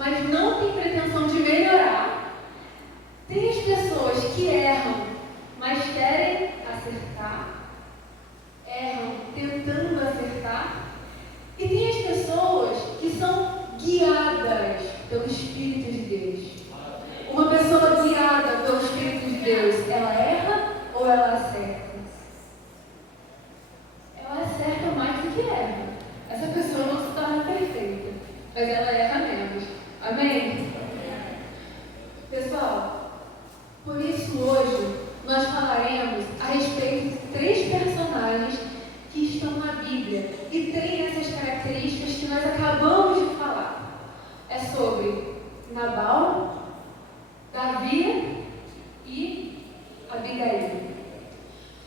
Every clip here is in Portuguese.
mas não tem pretensão de melhorar. Tem as pessoas que erram, mas querem acertar. Erram tentando acertar. E tem as pessoas que são guiadas pelo Espírito de Deus. Uma pessoa guiada pelo Espírito de Deus, ela erra ou ela acerta? Ela acerta mais do que erra. Essa pessoa não se torna perfeita, mas ela erra menos. Amém? Pessoal, por isso hoje nós falaremos a respeito de 3 personagens que estão na Bíblia e têm essas características que nós acabamos de falar. É sobre Nabal, Davi e Abigail.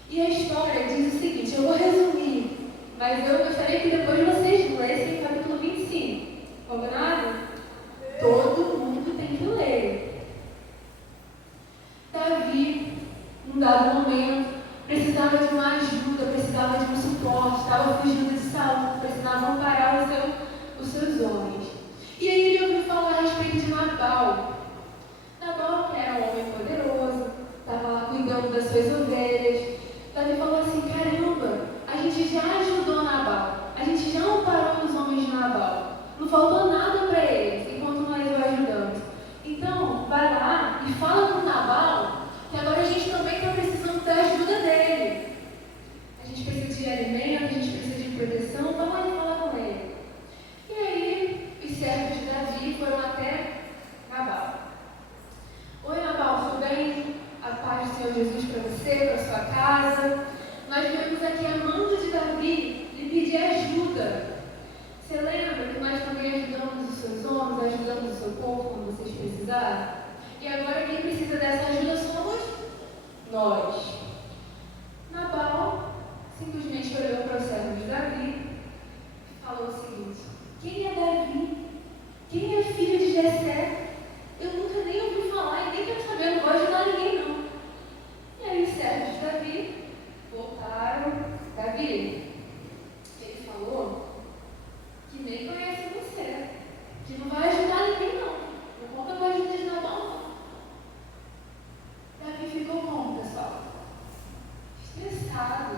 E a história diz o seguinte, eu vou resumir, mas eu gostaria que depois vocês lessem o capítulo 25. Combinado? Todo mundo tem que ler. Davi, num dado momento, precisava de uma ajuda, precisava de um suporte, estava fugindo de Saul, precisava amparar os seus homens. E aí ele ouviu falar a respeito de Nabal. Nabal, que era um homem poderoso, estava lá cuidando das suas ovelhas. Davi falou assim, caramba, a gente já ajudou Nabal, a gente já amparou os homens de Nabal, não faltou nada para eles, enquanto nós o ajudamos. Então, vai lá e fala com Nabal, que agora a gente também está precisando da ajuda dele. A gente precisa de alimento, a gente precisa de proteção, vai lá e fala com ele. E aí, os servos de Davi foram até Nabal. Oi, Nabal, tudo bem? A paz do Senhor Jesus para você, para sua casa. Nós viemos aqui amando de Davi lhe pedir ajuda. Você lembra que nós também ajudamos os seus homens, ajudamos o seu povo quando vocês precisaram? E agora quem precisa dessa ajuda somos nós. Nabal simplesmente olhou para o servo de Davi e falou o seguinte, quem é Davi? Quem é filho de Jessé? Eu nunca nem ouvi falar e nem quero saber, eu não vou ajudar ninguém não. E aí os servos de Davi voltaram. Davi, ele falou que nem conhece você, que não vai ajudar ninguém não. Não conta com a ajuda de Nabal não. Davi ficou como, pessoal? Estressado.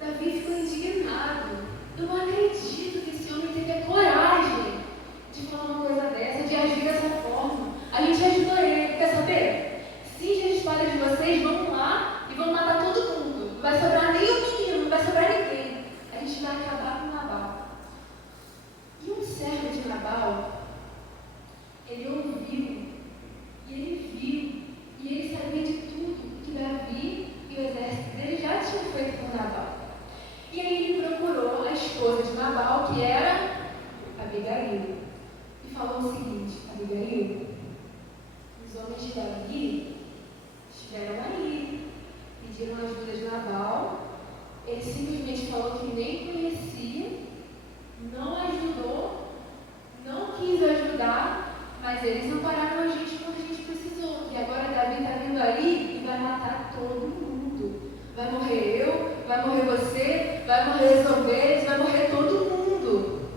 Davi ficou indignado. Eu não acredito que esse homem teve a coragem de falar uma coisa dessa, de agir dessa forma. A gente ajudou ele, quer saber? Cinge a espada de vocês, vão lá e vão matar todo mundo. Não vai sobrar nem o menino, não vai sobrar ninguém. A gente vai acabar com Nabal. E um servo de Nabal, ele ouviu, e ele viu, e ele sabia de tudo que Davi e o exército dele já tinham feito por Nabal. E aí ele procurou a esposa de Nabal, que era Abigail, e falou o seguinte, Abigail, os homens de Davi estiveram aí, pediram ajuda de Nabal, ele simplesmente falou que nem conhecia, não ajudou, não quis ajudar, mas eles ampararam a gente quando a gente precisou. E agora Davi está vindo aí e vai matar todo mundo. Vai morrer eu, vai morrer você, vai morrer as ovelhas, vai morrer todo mundo.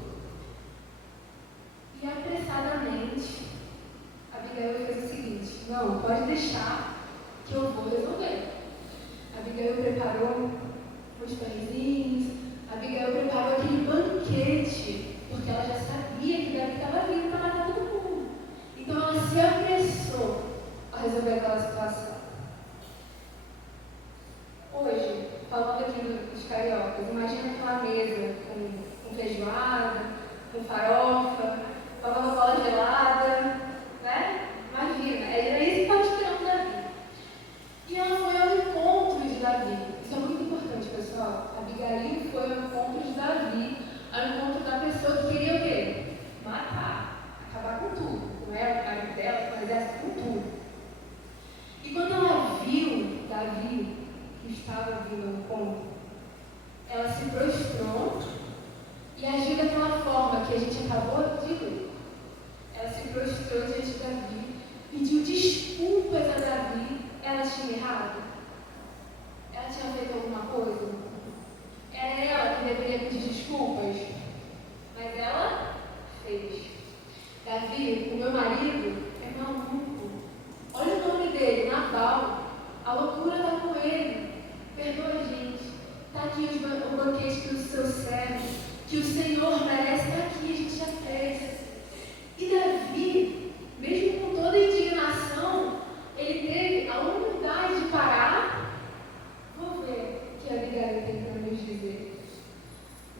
E apressadamente, Abigail fez o seguinte, não, pode deixar que eu vou resolver. Abigail preparou os pãezinhos, Abigail preparou aquele banquete, porque ela já sabia que Davi estava vindo para matar todo mundo. Então ela se apressou a resolver aquela situação. Hoje, falando aqui dos cariocas, imagina aquela mesa com feijoada, com farofa, com a Coca-Cola gelada, né? Imagina, era isso que estava esperando Davi. E ela foi ao encontro de Davi. Isso é muito importante, pessoal. Abigail foi ao encontro de Davi, ao encontro da pessoa que queria o quê? Matar, acabar com tudo. Com ela, com o marido dela, com o exército, com tudo. E quando ela viu Davi, que estava vindo ao encontro, ela se prostrou e agiu daquela forma que a gente acabou de ler. Ela se prostrou diante de Davi, pediu desculpas a Davi. Ela tinha errado? Ela tinha feito alguma coisa? Era ela que deveria pedir desculpas? Mas ela fez. Davi, que o Senhor merece estar aqui, a gente já fez. E Davi, mesmo com toda a indignação, ele teve a humildade de parar. Vou ver o que a Abigail tem para nos dizer.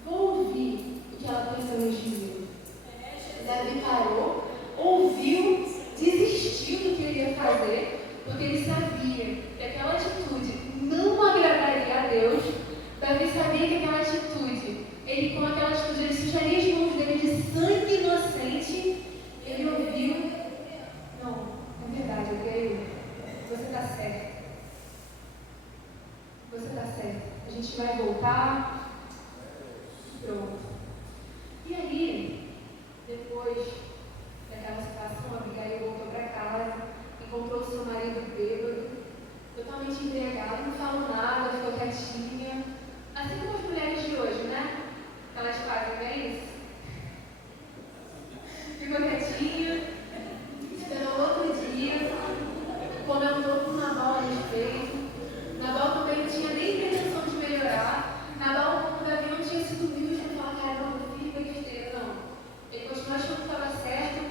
Vou ouvir o que ela tem para nos dizer. Davi parou, ouviu, desistiu do que ele ia fazer, porque ele sabia que aquela atitude não agradaria a Deus. Davi sabia que aquela atitude, com aquela atitude, ele sujaria as mãos dele de sangue inocente. Ele ouviu. Não, é verdade, Abigail, você está certo. Você está certo. A gente vai voltar. Pronto. E aí, depois daquela situação, a Abigail voltou para casa, encontrou seu marido bêbado, totalmente embriagado, não falou nada, ficou quietinha. Assim como as mulheres de hoje, né? Elas fazem, não é isso? Ficou quietinha, esperou outro dia, comentou com Nabal a respeito. Nabal também não tinha nem pretensão de melhorar. Nabal, como Davi não tinha sido humilde, não falava, caramba, eu fiz besteira, não. Ele continuou achando que estava certo.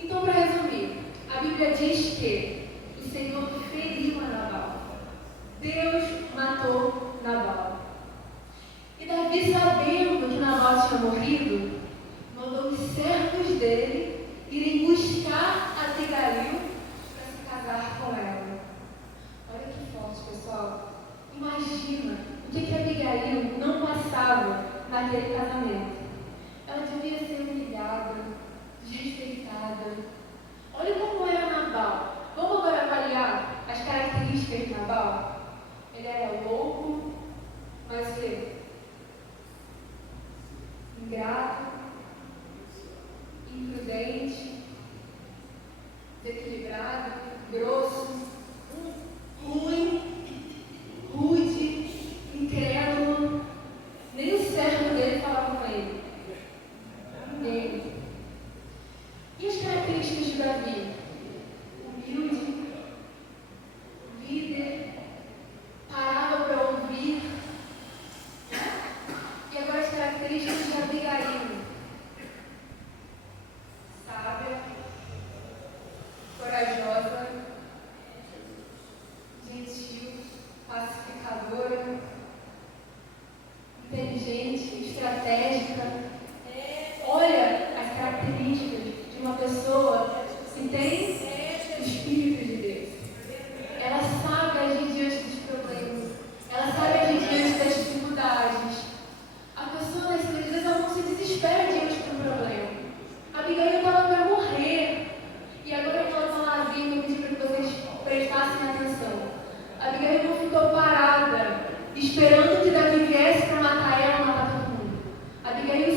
Então, para resumir, a Bíblia diz que o Senhor feriu a Nabal. Deus matou Nabal. E Davi, sabendo que Nabal tinha morrido, mandou os servos dele irem buscar Abigail para se casar com ela. Olha que forte, pessoal. Imagina o que Abigail não passava naquele casamento. Ela devia ser humilhada, desrespeitada. Olha como era Nabal. Vamos agora avaliar as características de Nabal? Ele era louco, mas o quê? Ingrato, imprudente, desequilibrado, grosso, ruim, rude, incrédulo. Nem o servo dele falava com ele. Ninguém. E as características de Davi? Humilde, líder, parava para ouvir. E agora as características de Abigail: sábia, corajosa, gentil, pacificadora, inteligente, estratégica. Olha as características de uma pessoa que tem o Espírito de Deus. Ela sabe agir diante dos problemas. Ela sabe agir diante das dificuldades. A pessoa, às vezes, ela não se desespera diante do problema. A Abigail estava para morrer. E agora que ela está lá vindo, eu pedi para que vocês prestassem atenção. A Abigail não ficou parada, esperando que Davi viesse para matar ela, matar todo mundo. A Abigail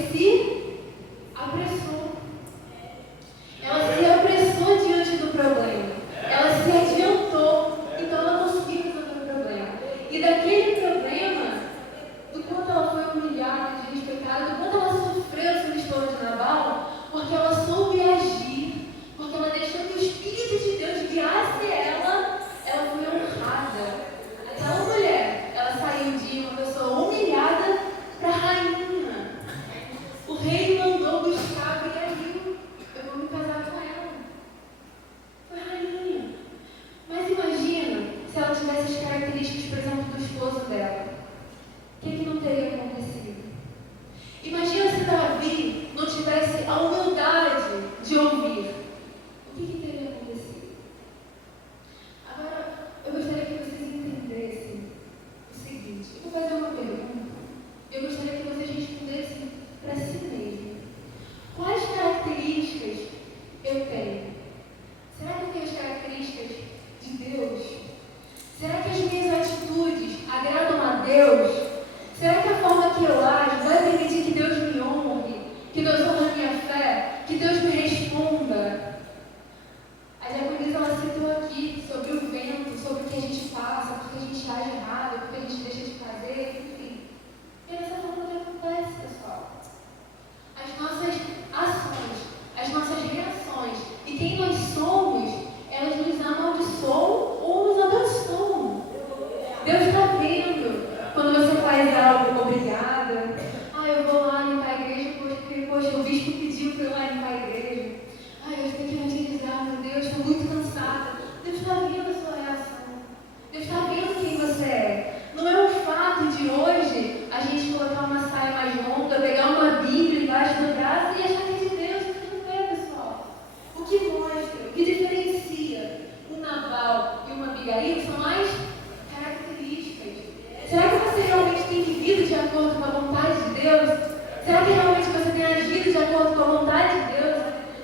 de acordo com a vontade de Deus?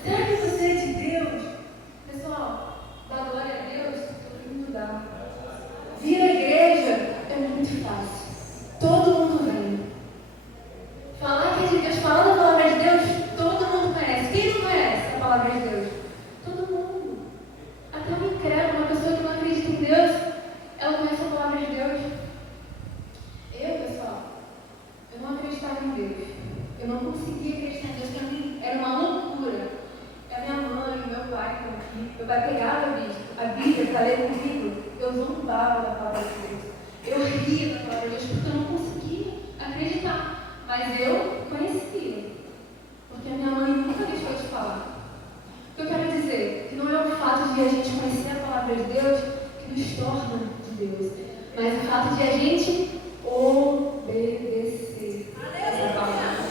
Será que você é de Deus? Pessoal, dá glória a Deus, todo mundo dá. Vir à igreja é muito fácil. Todo mundo vem. Falar que é de Deus, falar da palavra de Deus, todo mundo conhece. Quem não conhece a palavra de Deus? Todo mundo. Até um incrédulo, uma pessoa que não acredita em Deus, ela conhece a palavra de Deus. Pessoal, eu não acreditava em Deus. Eu não conseguia acreditar em Deus, para mim era uma loucura. A minha mãe, meu pai estão aqui. Meu pai pegava a Bíblia para ler comigo, eu zombava da palavra de Deus. Eu ria da palavra de Deus porque eu não conseguia acreditar. Mas eu conhecia, porque a minha mãe nunca deixou de falar. O que eu quero dizer? Que não é o fato de a gente conhecer a palavra de Deus que nos torna de Deus, mas o fato de a gente obedecer essa palavra.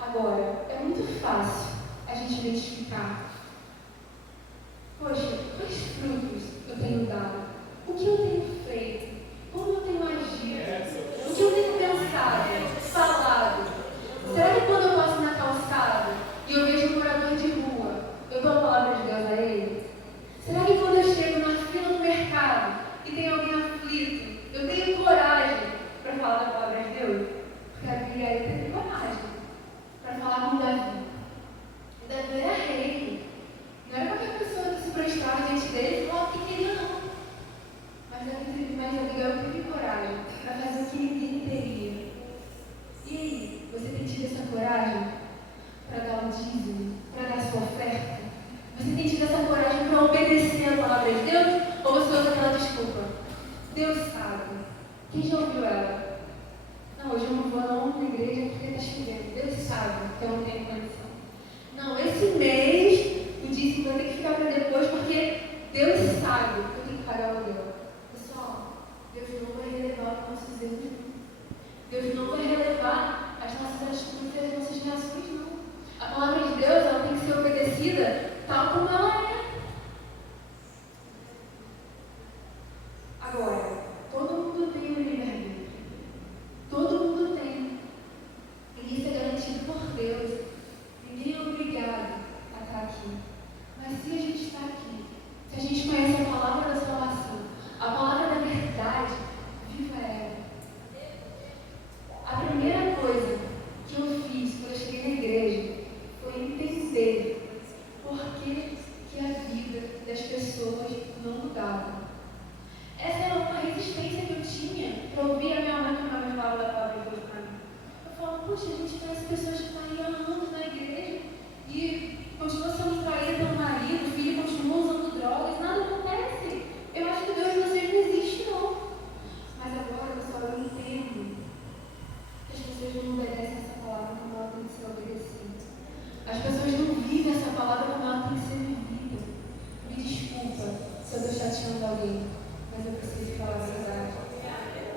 Agora, é muito fácil a gente identificar. Poxa, quais frutos eu tenho dado? O que eu tenho feito? Como eu tenho agido? O que eu tenho pensado? Falado? Será que quando eu passo na calçada e eu vejo um morador de rua, eu dou a palavra de Deus a ele? Será que quando eu chego na fila do mercado e tem alguém aflito, eu tenho coragem para falar da palavra de Deus? Porque a Bíblia teve coragem para falar com Davi. E Davi era rei. Não era qualquer pessoa que se prostrava diante dele e falava o que queria, não. Mas Abigail teve coragem para fazer o que ninguém teria. E aí, você tem tido essa coragem para dar o dízimo, para dar a sua oferta? Você tem tido essa coragem para obedecer a palavra de Deus? Ou você usa aquela desculpa? Deus sabe. Quem já ouviu ela? Não, hoje eu não vou não na igreja porque está chovendo. Deus sabe que eu não tenho condição. Não, esse mês o dízimo vai ter que ficar para depois porque Deus sabe que eu tenho que pagar o aluguel. Pessoal, Deus não vai relevar os nossos erros, não. Deus não vai relevar as nossas atitudes e as nossas reações, não. A palavra de Deus, ela tem que ser obedecida tal como ela é. Agora, todo mundo tem um livre-arbítrio. Todo mundo tem. E isso é garantido por Deus. Ninguém é obrigado a estar aqui. Mas se a gente está aqui, se a gente conhece a palavra da salvação, a palavra da verdade, viva ela. A primeira coisa que eu fiz quando eu cheguei na igreja foi entender por que a vida das pessoas não mudava. Essa era uma resistência que eu tinha para ouvir a minha mãe quando ela falava da palavra de Deus para mim. Eu falava, puxa, a gente conhece pessoas que estão aí há anos na igreja e continua sendo traída pelo marido, o filho continua usando drogas, nada acontece. Eu acho que Deus de vocês não existe, não. Mas agora, pessoal, eu entendo que as pessoas não obedecem essa palavra como ela tem que ser obedecida. As pessoas não vivem essa palavra como ela tem que ser vivida. Me desculpa se eu estou chateando alguém, mas eu preciso falar a verdade.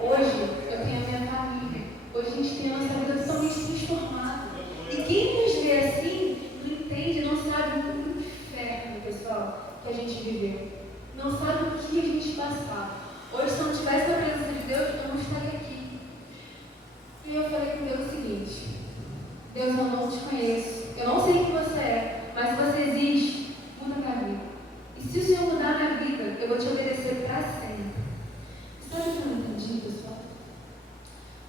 Hoje eu tenho a minha família. Hoje a gente tem a nossa vida totalmente transformada. E quem nos vê assim, não entende, não sabe o inferno, pessoal, que a gente viveu. Não sabe o que a gente passava. Hoje, se eu não tivesse a presença de Deus, eu não estaria aqui. E eu falei com Deus o seguinte: Deus, eu não te conheço. Eu não sei quem você é, mas se você existe, muda a minha vida. E se o Senhor mudar a minha vida, eu vou te obedecer para sempre. Sabe o que eu não entendi, pessoal?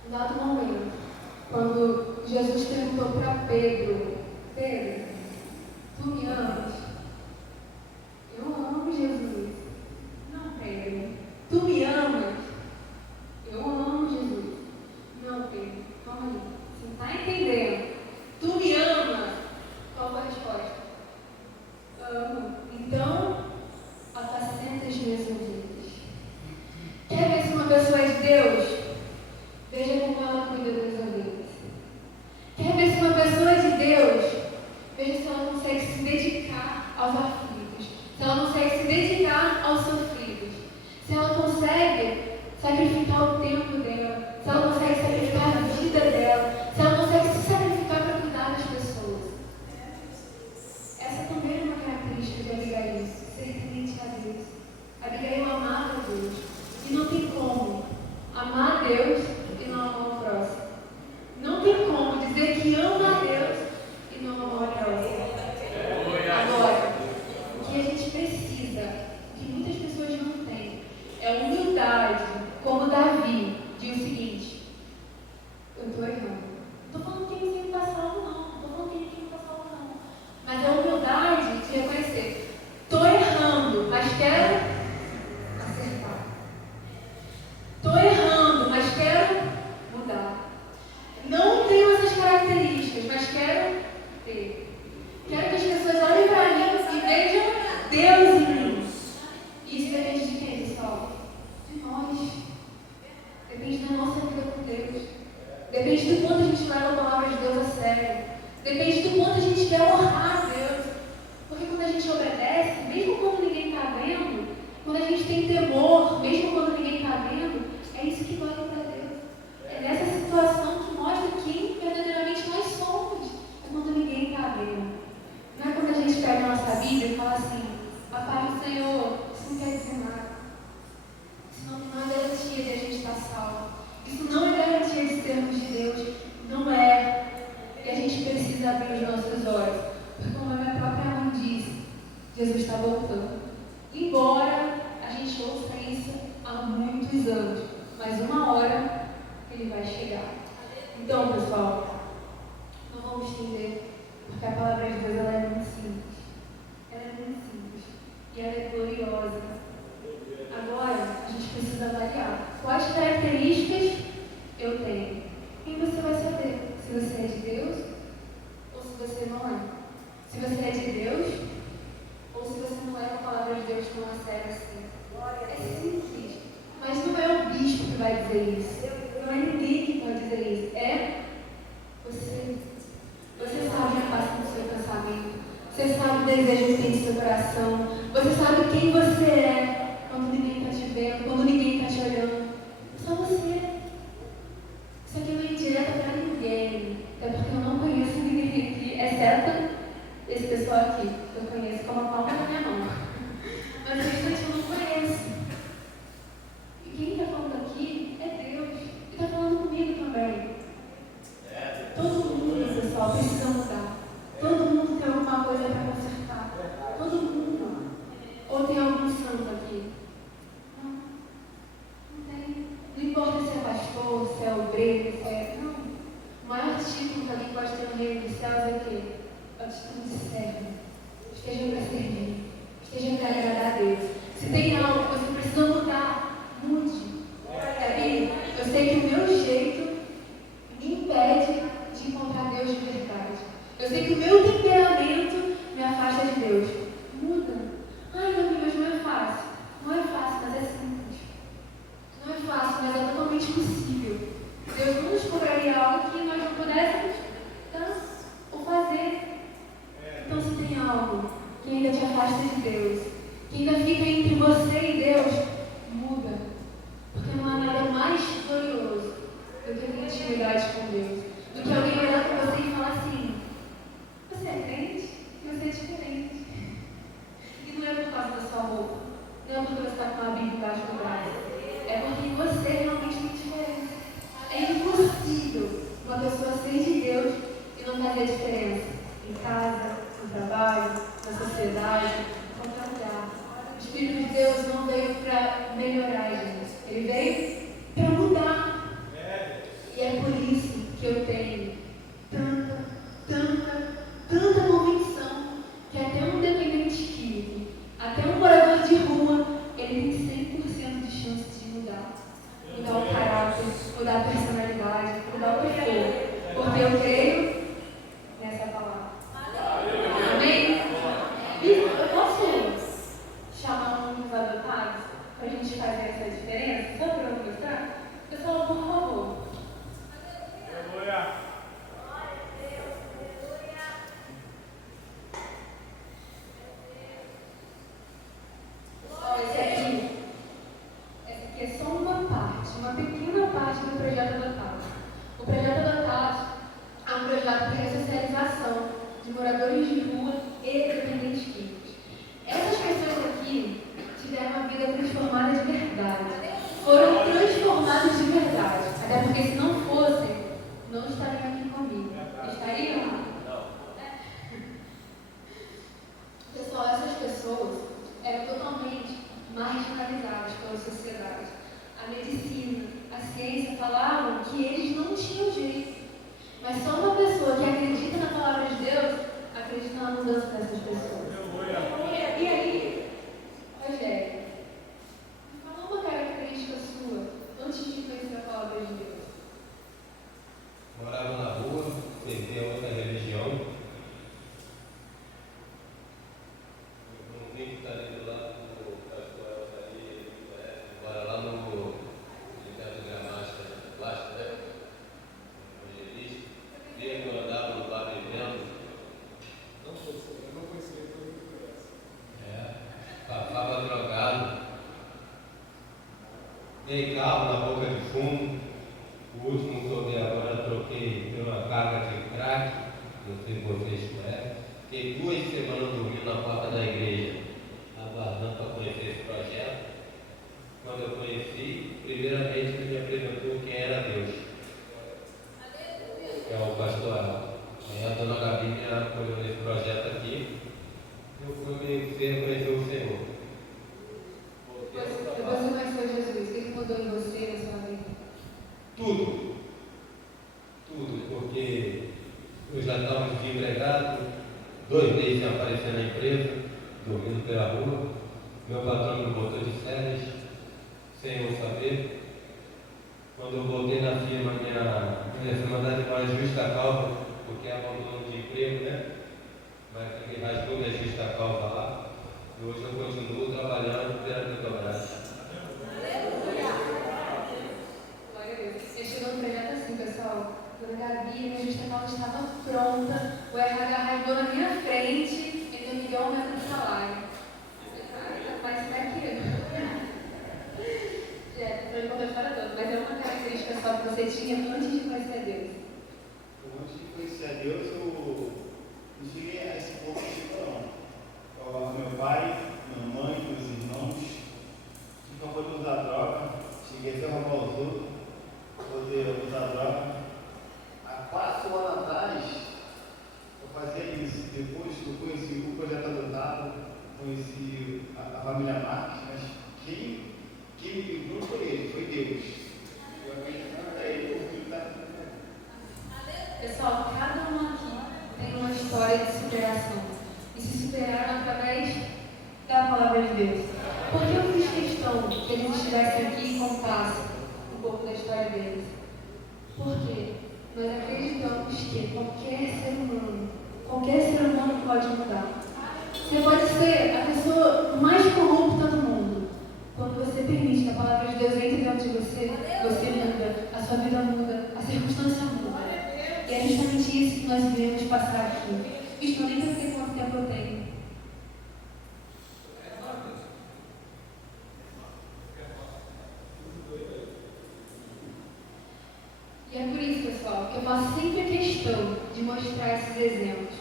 Um dado momento, quando Jesus perguntou para Pedro: Pedro, tu me amas? Eu amo Jesus. Não, Pedro. Tu me amas? Eu amo Jesus. Não, Pedro. Calma aí. Você não está entendendo. Tu me ama? Qual foi a resposta? Amo. Então, apacenta as minhas ovelhas. Quer ver se uma pessoa é de Deus? Veja como ela cuida das ovelhas. Quer ver se uma pessoa é de Depende do quanto a gente leva a palavra de Deus a sério. Depende do quanto a gente quer honrar a Deus. Porque quando a gente obedece, mesmo quando ninguém está vendo, quando a gente tem temor, mesmo quando ninguém está vendo, é isso que vale para Deus. É nessa situação que mostra quem verdadeiramente nós somos. É quando ninguém está vendo. Não é quando a gente pega a nossa Bíblia e fala assim, a paz do Senhor, isso não quer dizer nada. Isso não é garantia de a gente estar salvo. Isso não é garantia de sermos de Deus. Não é. E a gente precisa abrir os nossos olhos. Porque como a minha própria mãe disse, Jesus está voltando. Embora a gente ouça isso há muitos anos, mas uma hora ele vai chegar. Então, pessoal, não vamos estender, porque a palavra de Deus ela é muito simples. Ela é muito simples. E ela é gloriosa. Agora, a gente precisa avaliar quais características eu tenho. E você vai saber se você é de Deus ou se você não é. Se você é de Deus ou se você não leva a palavra de Deus tão a sério assim. É simples. Mas não é o bispo que vai dizer isso. Não é ninguém que pode dizer isso. É você. Você sabe a paz do seu pensamento. Você sabe o desejo que tem no seu coração. Você sabe quem você é quando ninguém está te vendo, quando ninguém está te olhando. Só você. Isso aqui não é indireta para ninguém. É porque eu não conheço ninguém aqui, exceto esse pessoal aqui. Eu conheço como a palma da minha mão. Mas o restante eu não conheço. E quem está falando aqui é Deus. E está falando comigo também. Todo mundo, pessoal, precisa mudar. Todo mundo tem alguma coisa para consertar. Todo mundo. Ou tem algum santo aqui? Não. Não tem. Não importa se é pastor, se é obreiro, se é... Não. O maior título que alguém pode ter no reino dos céus é o quê? É o título de servo. Esteja para servir. Esteja para agradar a Deus. Se tem algo que você precisa mudar, mude. Sabe? Eu sei que o meu jeito me impede de encontrar Deus de verdade. Eu sei que o meu temperamento me afasta de Deus. Muda. Ai, meu Deus, não é fácil. Não é fácil, mas é simples. Não é fácil, mas é totalmente possível. Deus não nos cobraria algo que nós não pudéssemos dar ou fazer. Então, se tem algo que ainda te afasta de Deus, que ainda fica entre você e Deus, muda. Porque não há nada mais glorioso do que a intimidade com Deus. Do que alguém olhar para você e falar assim, você é crente? Você é diferente. E não é por causa da sua roupa. Não é porque você está com a Bíblia embaixo do braço. É porque você realmente tem diferença. É impossível uma pessoa ser de Deus e não fazer diferença. Em casa, no trabalho, na sociedade, em qualquer lugar. O Espírito de Deus não veio para melhorar a gente. Ele veio para mudar. E é por isso que eu tenho tanta convicção que até um dependente químico, até um morador de rua, ele tem 100% de chance de mudar. Mudar o caráter, mudar a personalidade, mudar o que for. Porque eu creio nessa palavra. Amém? Eu posso chamar um dos adotados para a gente fazer essa diferença? Só para eu mostrar? Pessoal, por favor. Pessoal, essa aqui é só uma pequena parte do projeto adotado. O projeto adotado é um projeto de ressocialização de moradores de rua e dependentes químicos. Essas pessoas aqui tiveram a vida transformada de verdade. Foram transformadas de verdade. Até porque se não fossem, não estariam aqui comigo. Estariam? Não. Pessoal, essas pessoas eram totalmente marginalizadas pela sociedade. A medicina, a ciência falavam que eles não tinham jeito. Mas só uma pessoa que acredita na palavra de Deus acredita na mudança dessas pessoas. E aí, Rogério, me fala uma característica sua antes de conhecer a palavra de Deus. Morava na rua, perdi a outra religião. No link está ali do lado do pastor ali, mora lá no Mercado de Gramática, Plástica, né? tudo. Tudo, porque eu já estava desempregado, 2 meses sem aparecer na empresa, dormindo pela rua. Meu patrão me botou de férias, sem eu saber. Quando eu voltei na firma, minha foi mandada embora justa causa, porque abandono de emprego, né? Mas me rasgou minha justa causa lá. E hoje eu continuo trabalhando pela Petrobras. Glória a Deus. Eu chegou no projeto assim, pessoal. Dona Gabi, minha justa causa estava pronta. O RH rasgou na minha frente e ainda me deu um aumento de salário. Mas isso daqui. Estou lhe contando a história toda, mas é uma característica só que você tinha antes de conhecer a Deus. Antes de conhecer a Deus, eu não cheguei a esse ponto de não. Meu pai, minha mãe, meus irmãos, nunca foi usar droga. Cheguei até a roubar os outros, poder usar droga. Há 4 anos atrás, eu fazia isso. Depois que eu conheci o projeto adotado, conheci a família Marques, mas quem me livrou foi ele, foi Deus. Eu acredito que ele, o filho está. Pessoal, cada um aqui tem uma história de superação. E se superaram através da palavra de Deus. Por que eu fiz questão que eles estivessem aqui e contassem um pouco da história deles? Porque nós acreditamos que qualquer ser humano pode mudar. Você pode ser a pessoa mais corrupta do mundo. Quando você permite que a palavra de Deus entre dentro de você, você muda, a sua vida muda, a circunstância muda. E é justamente isso que nós viemos passar aqui. Visto, eu nem sei quanto tempo eu tenho. E é por isso, pessoal, que eu faço sempre questão de mostrar esses exemplos.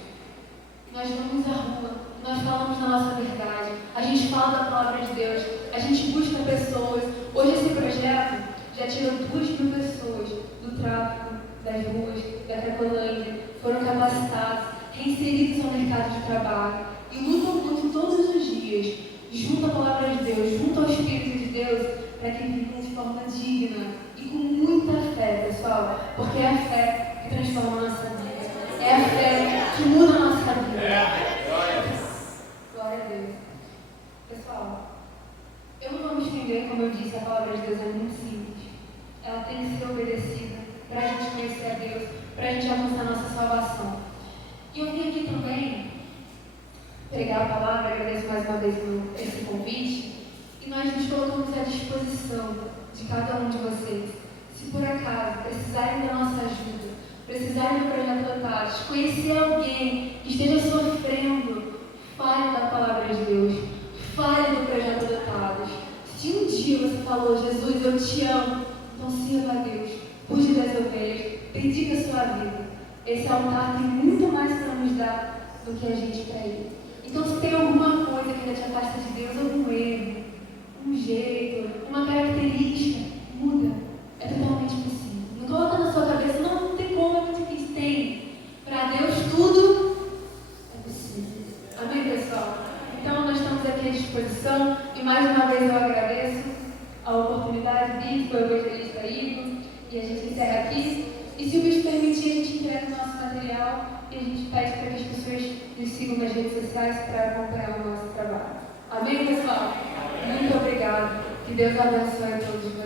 Nós vamos à rua, nós falamos da nossa verdade, a gente fala da palavra de Deus, a gente busca pessoas. Hoje esse projeto já tirou 2.000 pessoas do tráfico, das ruas, da Cracolândia, foram capacitados, reinseridos ao mercado de trabalho e lutam todos os dias, junto à palavra de Deus, junto ao Espírito de Deus, para que vivam de forma digna e com muita fé, pessoal, porque é a fé que transforma a nossa vida. É a fé que muda a nossa vida. Glória a Deus. Pessoal, eu não vou me estender, como eu disse, a palavra de Deus é muito simples. Ela tem que ser obedecida para a gente conhecer a Deus, para a gente alcançar a nossa salvação. E eu vim aqui também pregar a palavra, agradeço mais uma vez esse convite, e nós nos colocamos à disposição de cada um de vocês. Se por acaso precisarem da nossa ajuda, precisarem do projeto Adotados, conhecer alguém que esteja sofrendo, fale da palavra de Deus, fale do projeto Adotados. Se um dia você falou, Jesus, eu te amo, então sirva a Deus, cuide das ovelhas, dedique a sua vida. Esse altar tem muito mais para nos dar do que a gente para ele. Então, se tem alguma coisa que ainda te afasta de Deus, algum erro, um jeito, uma característica, muda. É totalmente possível. Não coloca na sua cabeça, não tem como, é muito difícil. Tem. Para Deus, tudo é possível. Amém, pessoal? Então, nós estamos aqui à disposição e mais uma vez eu agradeço a oportunidade, Bispo, o evangelista Igor, e a gente encerra aqui. E se o Bispo permitir, a gente entrega o nosso material e a gente pede para que as pessoas nos sigam nas redes sociais para acompanhar o nosso trabalho. Amém, pessoal? Muito obrigado. Que Deus abençoe a todos.